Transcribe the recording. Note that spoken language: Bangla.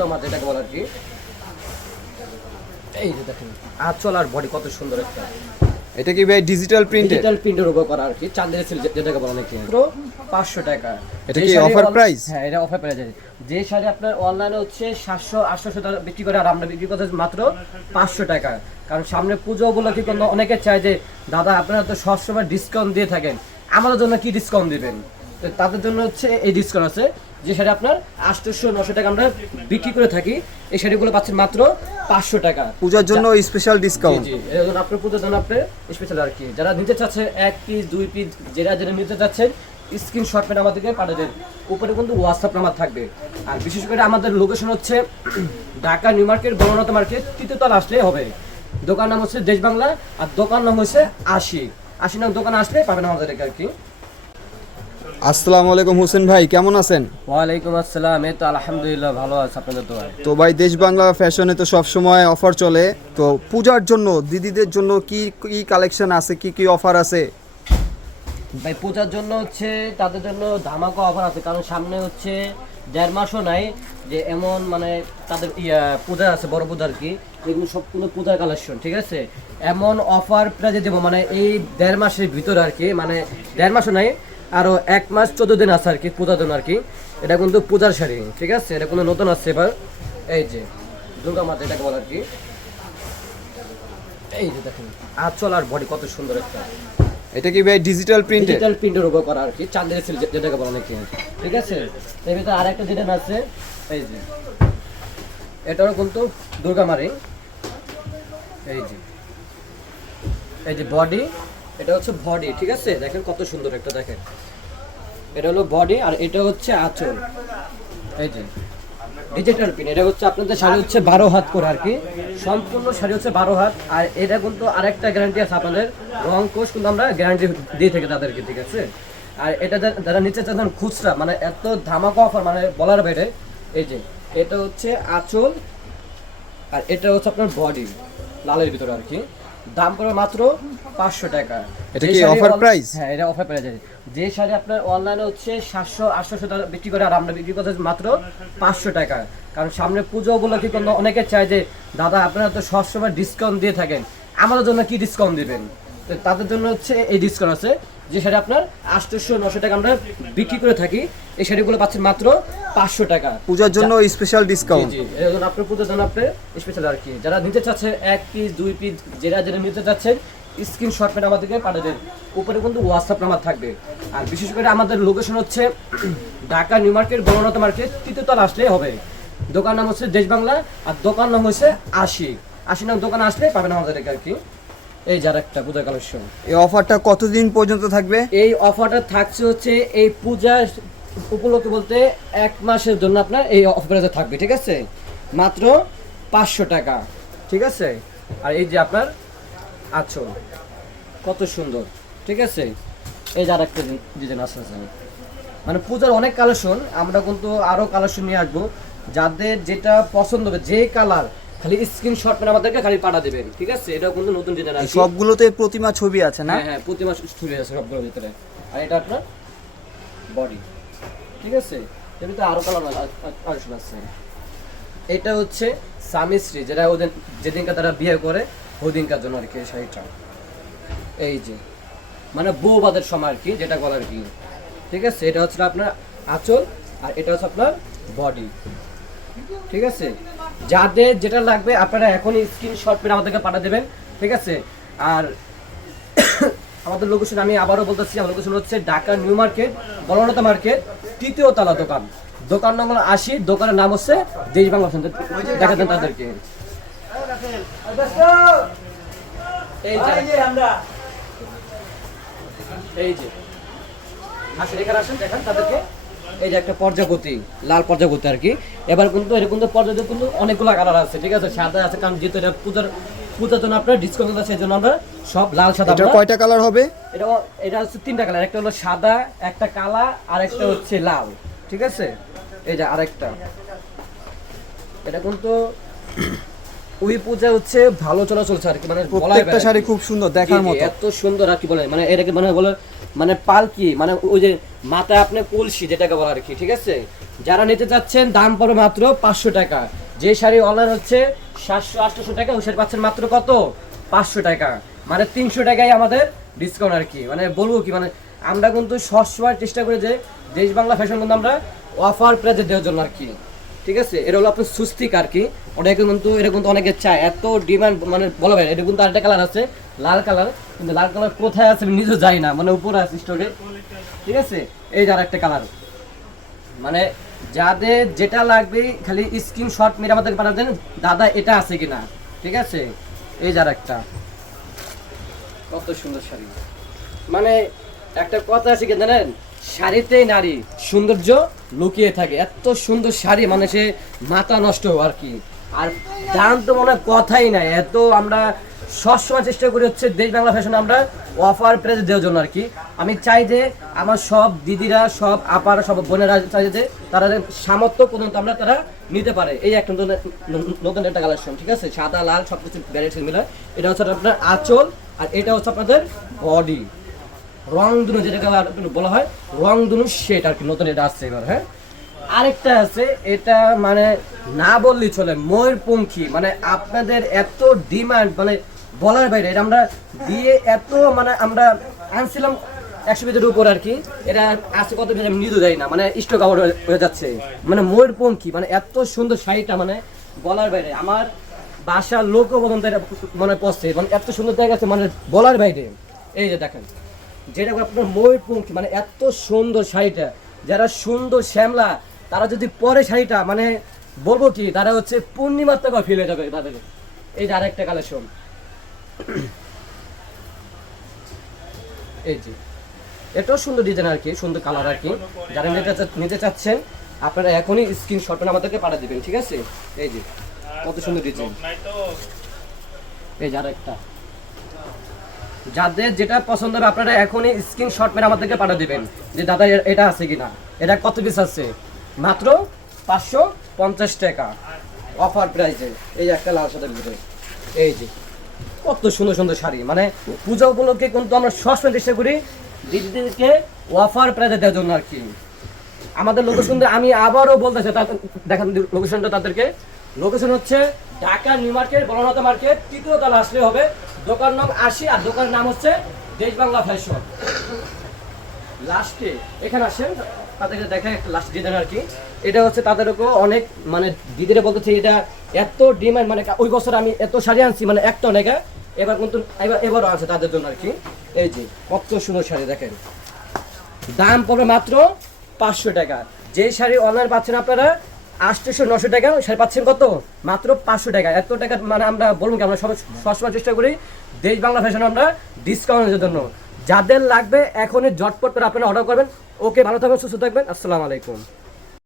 দুর্গা মাতা এটাকে বলে আর কি। এই যে দেখেন আঁচল আর বডি কত সুন্দর একটা। এটা কি ভাই ডিজিটাল প্রিন্টের উপর করা আর কি, চাঁদের সিল যেটাকে বলে নাকি। মাত্র 500 টাকা। এটা কি অফার প্রাইস? হ্যাঁ, এটা অফার প্রাইস আছে। যে শাড়ি আপনার অনলাইনে হচ্ছে 700-800 টাকা বিক্রি করে, আর আমরা বিক্রি করতে মাত্র 500 টাকা। কারণ সামনে পুজো উপলক্ষে অনেকে চায় যে দাদা আপনারা তো সবসময় ডিসকাউন্ট দিয়ে থাকেন, আমাদের জন্য কি ডিসকাউন্ট দিবেন। তো তাদের জন্য হচ্ছে এই ডিসকাউন্ট আছে। যে শাড়ি আপনার 800-900 টাকা আমরা বিক্রি করে থাকি, এই শাড়িগুলো পাচ্ছেন মাত্র 500 টাকা। পূজার জন্য স্পেশাল ডিসকাউন্ট। জি, এর জন্য আপনার পূজার জন্য আপনার স্পেশাল আর কি। যারা নিতে চাচ্ছে 1 পিস 2 পিস, যারা নিতে চাচ্ছেন স্ক্রিনশট মেরে আমাদেরকে পাঠিয়ে দেন। উপরে কিন্তু হোয়াটসঅ্যাপ নাম্বার থাকবে। আর বিশেষ করে আমাদের লোকেশন হচ্ছে Dhaka new market, Gananath market, তৃতীয় তলা আসলে হবে। দোকান নাম হচ্ছে দেশ বাংলা, আর দোকান নাম হচ্ছে 80 নাম দোকান আসলে পাবেন আমাদেরকে আর কি। আসসালামু আলাইকুম হোসেন ভাই, কেমন আছেন? ওয়ালাইকুম আসসালাম। এই তো আলহামদুলিল্লাহ ভালো আছে, আপনাদের তো ভাই। তো ভাই দেশ বাংলা ফ্যাশনে তো সব সময় অফার চলে, তো পূজার জন্য দিদিদের জন্য কি কি কালেকশন আছে, কি কি অফার আছে? ভাই পূজার জন্য হচ্ছে তাদের জন্য ধামাকা অফার আছে। কারণ সামনে হচ্ছে 1.5 মাসও নাই যে এমন মানে তাদের পূজা আছে, বড় পূজা আর কি। এগুলো সবগুলো পূজার কালেকশন, ঠিক আছে। এমন অফার প্রাইজে দেবো মানে এই 1.5 মাসের ভিতরে আর কি, মানে 1.5 মাসও নাই, আরও 1 মাস 14 দিন আছে আর কি পূজার জন্য আর কি। এটা কিন্তু পূজার শাড়ি, ঠিক আছে। এটা কোনো নতুন আসছে এবার। এই যে দুর্গা মাতা এটাকে বলে আর কি। এই যে দেখেন আঁচল আর বডি কত সুন্দর একটা। এটা কি ভাই ডিজিটাল প্রিন্টের উপর করা আর কি, চাঁদের সিল যেটাকে বলে নাকি, ঠিক আছে। এর ভিতরে আরেকটা ডিজাইন আছে। এই যে এটাও কিন্তু দুর্গা মারি। এই যে বডি, এটা হচ্ছে বডি, ঠিক আছে। দেখেন কত সুন্দর একটা, দেখেন এটা হলো বডি, আর এটা হচ্ছে আঁচল। এই যে ডিজিটাল প্রিন্ট, এটা হচ্ছে আপনাদের শাড়ি হচ্ছে 12 হাত করে আর কি, সম্পূর্ণ শাড়ি হচ্ছে 12 হাত। আর এটা কিন্তু আরেকটা গ্যারান্টি আছে আপনাদের, রং কোর্স কিন্তু আমরা গ্যারান্টি দিয়ে থাকি তাদেরকে, ঠিক আছে। আর এটা যারা নিচে চান খুচরা, মানে এত ধামাকা অফার মানে বলার বাইরে। এই যে এটা হচ্ছে আঁচল, আর এটা হচ্ছে আপনার বডি লালের ভিতরে আর কি। দাম পড়বে মাত্র 500 টাকা। এটা কি অফার প্রাইস? হ্যাঁ, এটা অফার প্রাইস আছে। যে শাড়ি আপনার অনলাইনে হচ্ছে 700-800 টাকা বিক্রি করে, আর আমরা বিক্রি করতে মাত্র 500 টাকা। কারণ সামনে পুজো উপলক্ষে অনেকে চায় যে দাদা আপনারা তো সবসময় ডিসকাউন্ট দিয়ে থাকেন, আমাদের জন্য কি ডিসকাউন্ট দিবেন। তো তাদের জন্য হচ্ছে এই ডিসকাউন্ট আছে। যে শাড়ি আপনার 800-900 টাকা আমরা বিক্রি করে থাকি, এই শাড়িগুলো পাচ্ছেন মাত্র 500 টাকা। পূজার জন্য স্পেশাল ডিসকাউন্ট। জি, এর জন্য আপনার পূজার জন্য আপনার স্পেশাল আর কি। যারা নিতে চাচ্ছে 1 পিস 2 পিস, যারা নিতে চাচ্ছেন স্ক্রিনশট মেরে আমাদেরকে পাঠিয়ে দেন। উপরে কিন্তু হোয়াটসঅ্যাপ নাম্বার থাকবে। আর বিশেষ করে আমাদের লোকেশন হচ্ছে Dhaka new market, Gananath market, তৃতীয় তলা আসলে হবে। দোকান নাম হচ্ছে দেশ বাংলা, আর দোকান নাম হচ্ছে 80 নাম দোকান আসলে পাবেন আমাদেরকে আর কি। এই যার একটা পূজার কালেকশন। এই অফারটা কতদিন পর্যন্ত থাকবে? এই অফারটা থাকছে হচ্ছে এই পূজা উপলক্ষে বলতে 1 মাসের জন্য আপনার এই অফারটা থাকবে, ঠিক আছে। মাত্র 500 টাকা, ঠিক আছে। আর এই যে আপনার আঁচল কত সুন্দর, ঠিক আছে। এই যে আরেকটা ডিজাইন আছে, মানে পূজার অনেক কালেকশন, আমরা কিন্তু আরো কালেকশন নিয়ে আসবো। যাদের যেটা পছন্দ হবে, যে কালার, খালি স্ক্রিনশট মেরে আমাদেরকে খালি পাঠা দেবেন, ঠিক আছে। এটা কিন্তু নতুন ডিজাইন আছে। সবগুলোতে প্রতিমা ছবি আছে না? হ্যাঁ, প্রতিমা ছবি আছে সবগুলোর ভিতরে। আর এটা আপনার বডি, ঠিক আছে। এর ভিতরে আরো কালার কালেকশন আছে। এটা হচ্ছে স্বামী স্ত্রী, যেটা ওদের যেদিনকার তারা বিয়ে করে ওদিনকার জন্য আর কি শাড়িটা। এই যে মানে বউবাদের সময় আর কি, যেটা বলে আর কি, ঠিক আছে। এটা হচ্ছে আপনার আঁচল, আর এটা হচ্ছে আপনার বডি, ঠিক আছে। যাদের যেটা লাগবে আপনারা এখনই স্ক্রিনশট করে আমাদেরকে পাঠিয়ে দেবেন, ঠিক আছে। আর আমাদের লোকেশন আমি আবারও বলতেছি, আমার লোকেশন হচ্ছে Dhaka new market, Gananath market, তৃতীয় তলা দোকান। দোকান নম্বর 80, দোকানের নাম হচ্ছে দেশ বাংলা। দেখা দেন তাদেরকে। এই যে আসেন, এখানে আসেন, দেখেন তাদেরকে। এই যে একটা প্রজাপতি, লাল প্রজাপতি আর কি। এবার কিন্তু এরকম প্রজাপতি কিন্তু অনেকগুলো কালার আছে, ঠিক আছে। সাদা আছে, কারণ যেহেতু এটা পূজার জন্য আপনার ডিসকাউন্ট আছে, এই জন্য আমরা সব লাল সাদা। এটা কয়টা কালার হবে? এটা হচ্ছে 3টা কালার, একটা হলো সাদা, একটা কালা, আর একটা হচ্ছে লাল, ঠিক আছে। এই যে আরেকটা, এটা কিন্তু ওই পূজা হচ্ছে ভালো চলছে আর কি, মানে প্রত্যেকটা শাড়ি খুব সুন্দর দেখার মতো, এত সুন্দর আর কি বলে, মানে এটাকে মানে বলে মানে পালকি, মানে ওই যে মাথায় আপনি কলসি যেটাকে বলে আর কি, ঠিক আছে। যারা নিতে চাচ্ছেন দাম পড়বে মাত্র 500 টাকা। যে শাড়ি অনলাইন হচ্ছে 700-800 টাকা, ওই শাড়ি পাচ্ছেন মাত্র কত, 500 টাকা। মানে 300 টাকায় আমাদের ডিসকাউন্ট আর কি। মানে বলবো কি, মানে আমরা কিন্তু সবসময় চেষ্টা করি যে দেশ বাংলা ফ্যাশন কিন্তু আমরা অফার প্রাইজে দেওয়ার জন্য আর কি। ঠিক আছে, এটা হলো আপনার সুস্তিক আর কি। ওটা কিন্তু এটা কিন্তু অনেকে চায়, এত ডিমান্ড মানে বলা হয়। এটা কিন্তু আরেকটা কালার আছে লাল কালার, কিন্তু লাল কালার কোথায় আছে আমি নিজেও যাই না, মানে উপরে আছে স্টোরে। ঠিক আছে, এই যে আরেকটা কালার, মানে যাদের যেটা লাগবে খালি স্ক্রিনশট মেরে আমাদেরকে পাঠাবেন, দাদা এটা আছে কিনা। ঠিক আছে, এই যার একটা কত সুন্দর শাড়ি। মানে একটা কথা আছে কি জানেন, শাড়িতেই নারী সৌন্দর্য লুকিয়ে থাকে। এত সুন্দর শাড়ি, মানে সে মাথা নষ্ট আর কি। আর দাম তো মনে হয় কথাই নাই। এত আমরা সবসময় চেষ্টা করি হচ্ছে দেশ বাংলা ফ্যাশন আমরা অফার প্রাইস দেওয়ার জন্য আর কি। আমি চাই যে আমার সব দিদিরা, সব আপারা, সব বোনেরা চাই যে তারা সামর্থ্য পর্যন্ত আমরা তারা নিতে পারে। এই একটা নতুন একটা কালেকশন। ঠিক আছে, সাদা লাল সব কিছু ভ্যারাইটি মিলে। এটা হচ্ছে আপনার আঁচল, আর এটা হচ্ছে আপনাদের বডি। রং দুনো যেটাকে বলা হয়, রং দুনো শেড আর কি, নতুন এটা আসছে এবার। হ্যাঁ, আরেকটা আছে, এটা মানে না বললেই চলে, ময়ূরপঙ্খী। মানে আপনাদের এত ডিমান্ড, মানে বলার বাইরে। এটা আমরা দিয়ে এত মানে আমরা আনছিলাম 100 পিসের উপর আর কি। এটা আছে কত পিস আমি নিজেও দেয় না, মানে স্টক আউট হয়ে যাচ্ছে। মানে ময়ূরপঙ্খী, মানে এত সুন্দর শাড়িটা, মানে বলার বাইরে। আমার বাসার লোকও পর্যন্ত এটা মানে পড়ছে, মানে এত সুন্দর দেখা গেছে, মানে বলার বাইরে। এই যে দেখেন, যেটা আপনার ময়ূরপঙ্খী, মানে এত সুন্দর শাড়িটা। যারা সুন্দর শ্যামলা তারা যদি পরে শাড়িটা, মানে বলবো কি, তারা হচ্ছে পূর্ণিমার থেকে ফিল হয়ে যাবে তাদের। এই যে আরেকটা কালেকশন, এই যে এটাও সুন্দর ডিজাইন আর কি, সুন্দর কালার আর কি। যারা নিতে চাচ্ছেন আপনারা এখনই স্ক্রিনশট আমাদেরকে পাঠিয়ে দিবেন। ঠিক আছে, এই যে কত সুন্দর ডিজাইন। এই যে আরেকটা, যাদের যেটা পছন্দ হবে আপনারা এখনই স্ক্রিনশট মেরে আমাদেরকে পাঠিয়ে দিবেন যে দাদা এটা আছে কিনা। এটা কত পিস আছে, মাত্র 550 টাকা অফার প্রাইসে। এই যে একটা লাল সাদার ভিতরে, এই যে কত সুন্দর সুন্দর শাড়ি। মানে পূজা উপলক্ষে কিন্তু আমরা সবসময় চেষ্টা করি দিদিদেরকে অফার প্রাইসে দেওয়ার জন্য আর কি। আমাদের লোকেশন, আমি আবারও বলতেছি, দেখেন লোকেশনটা তাদেরকে। লোকেশন হচ্ছে Dhaka new market, Banalata market, 3য় তলা আসলে হবে। দোকান নাম 80, আর দোকানের নাম হচ্ছে দেশ বাংলা ফ্যাশন। লাস্টে এখানে আসেন, তাদেরকে দেখা একটা লাস্ট ডিজাইন আর কি। এটা হচ্ছে তাদেরকেও অনেক, মানে দিদিরা বলতেছে এটা এত ডিমান্ড, মানে ওই বছর আমি এত শাড়ি আনছি, মানে একটা অনেক, এবার কিন্তু এবারও আছে তাদের জন্য আর কি। এই যে কত সুন্দর শাড়ি দেখেন, দাম পড়বে মাত্র 500 টাকা। যেই শাড়ি অনলাইন পাচ্ছেন আপনারা 800-900 টাকা, ওই শাড়ি পাচ্ছেন কত, মাত্র 500 টাকা। এত টাকা মানে আমরা বলুন কি, আমরা সবসময় চেষ্টা করি দেশ বাংলা ফ্যাশন আমরা ডিসকাউন্টের জন্য। যাদের লাগবে এখনই ঝটপট করে আপনারা অর্ডার করবেন। ওকে, ভালো থাকবেন, সুস্থ থাকবেন, আসসালামু আলাইকুম।